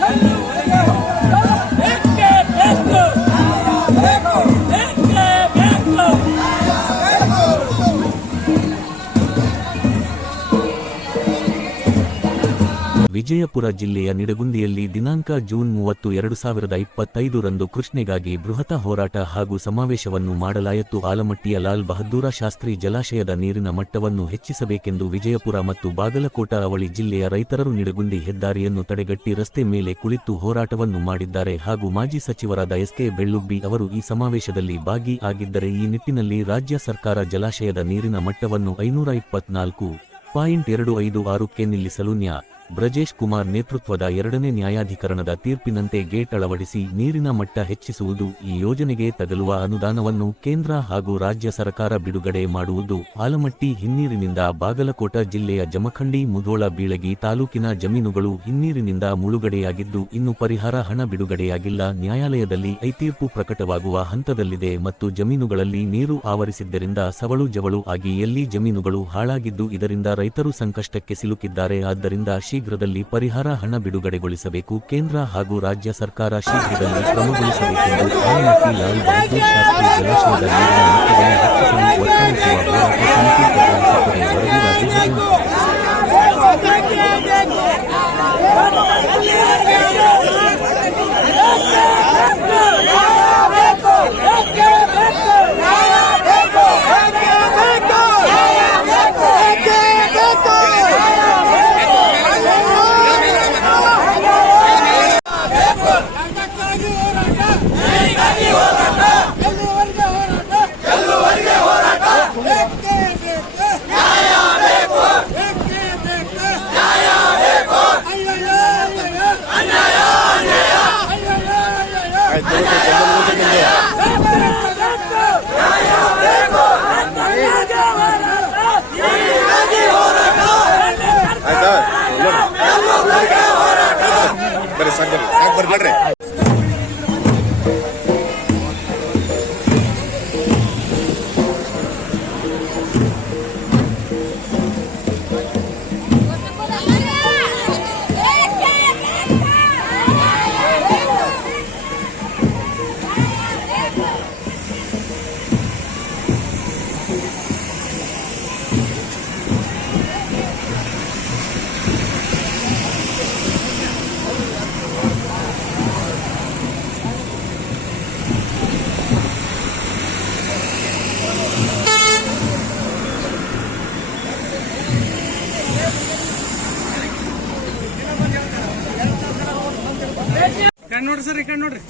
Hello. Vijayapura ಜಿಲ್ಲೆಯ ನಿಡಗುಂದಿಯಲ್ಲಿ ದಿನಾಂಕ June ಮೂವತ್ತು, ಎರಡು ಸಾವಿರದ ಇಪ್ಪತ್ತೈದರಂದು ಕೃಷ್ಣೆಗಾಗಿ ಬೃಹತ ಹೋರಾಟ ಹಾಗೂ ಸಮಾವೇಶವನ್ನು ಮಾಡಲಾಯಿತು. ಆಲಮಟ್ಟಿಯ ಲಾಲ್ ಬಹದ್ದೂರ ಶಾಸ್ತ್ರಿ ಜಲಾಶಯದ ನೀರಿನ ಮಟ್ಟವನ್ನು ಹೆಚ್ಚಿಸಬೇಕೆಂದು ವಿಜಯಪುರ ಮತ್ತು ಬಾಗಲಕೋಟ ಅವಳಿ ಜಿಲ್ಲೆಯ ರೈತರರು ನಿಡಗುಂದಿ ಹೆದ್ದಾರಿಯನ್ನು ತಡೆಗಟ್ಟಿ ರಸ್ತೆ ಮೇಲೆ ಕುಳಿತು ಹೋರಾಟವನ್ನು ಮಾಡಿದ್ದಾರೆ ಹಾಗೂ ಮಾಜಿ ಸಚಿವರಾದ ಎಸ್ಕೆ ಬೆಳ್ಳುಬ್ಬಿ ಅವರು ಈ ಸಮಾವೇಶದಲ್ಲಿ ಭಾಗಿ ಆಗಿದ್ದರೆ ಈ ನಿಟ್ಟಿನಲ್ಲಿ ರಾಜ್ಯ ಸರ್ಕಾರ ಜಲಾಶಯದ ನೀರಿನ ಮಟ್ಟವನ್ನು ಐನೂರ ಇಪ್ಪತ್ನಾಲ್ಕು ಪಾಯಿಂಟ್ ಎರಡು ಐದು ಆರುಕ್ಕೆ ನಿಲ್ಲಿಸಲು ನ್ಯಾ ಬ್ರಜೇಶ್ ಕುಮಾರ್ ನೇತೃತ್ವದ ಎರಡನೇ ನ್ಯಾಯಾಧಿಕರಣದ ತೀರ್ಪಿನಂತೆ ಗೇಟ್ ಅಳವಡಿಸಿ ನೀರಿನ ಮಟ್ಟ ಹೆಚ್ಚಿಸುವುದು ಈ ಯೋಜನೆಗೆ ತಗಲುವ ಅನುದಾನವನ್ನು ಕೇಂದ್ರ ಹಾಗೂ ರಾಜ್ಯ ಸರ್ಕಾರ ಬಿಡುಗಡೆ ಮಾಡುವುದು ಆಲಮಟ್ಟಿ ಹಿನ್ನೀರಿನಿಂದ ಬಾಗಲಕೋಟ ಜಿಲ್ಲೆಯ ಜಮಖಂಡಿ ಮುಧೋಳ ಬೀಳಗಿ ತಾಲೂಕಿನ ಜಮೀನುಗಳು ಹಿನ್ನೀರಿನಿಂದ ಮುಳುಗಡೆಯಾಗಿದ್ದು ಇನ್ನು ಪರಿಹಾರ ಹಣ ಬಿಡುಗಡೆಯಾಗಿಲ್ಲ. ನ್ಯಾಯಾಲಯದಲ್ಲಿ ಐತೀರ್ಪು ಪ್ರಕಟವಾಗುವ ಹಂತದಲ್ಲಿದೆ ಮತ್ತು ಜಮೀನುಗಳಲ್ಲಿ ನೀರು ಆವರಿಸಿದ್ದರಿಂದ ಸವಳು ಜವಳು ಆಗಿ ಎಲ್ಲಿ ಜಮೀನುಗಳು ಹಾಳಾಗಿದ್ದು ಇದರಿಂದ ರೈತರು ಸಂಕಷ್ಟಕ್ಕೆ ಸಿಲುಕಿದ್ದಾರೆ. ಆದ್ದರಿಂದ ಶೀಘ್ರದಲ್ಲಿ ಪರಿಹಾರ ಹಣ ಬಿಡುಗಡೆಗೊಳಿಸಬೇಕು. ಕೇಂದ್ರ ಹಾಗೂ ರಾಜ್ಯ ಸರ್ಕಾರ ಶೀಘ್ರದಲ್ಲಿ ಕ್ರಮಗೊಳಿಸಬೇಕೆಂದು ಆಲಮಟ್ಟಿ ಲಾಲ್ ಬಹದ್ದೂರ್ ಶಾಸ್ತ್ರಿ ಜಲಾಶಯದ ನೀರಿನ ಮಟ್ಟವನ್ನು ಹೆಚ್ಚಿಸಲು ಒತ್ತಾಯಿಸುವ ಬರ್ರಿ ನಡ್ರಿ ನೋಡ್ರಿ ಸರ್ ಈ ಕಣ್ಣು ನೋಡ್ರಿ.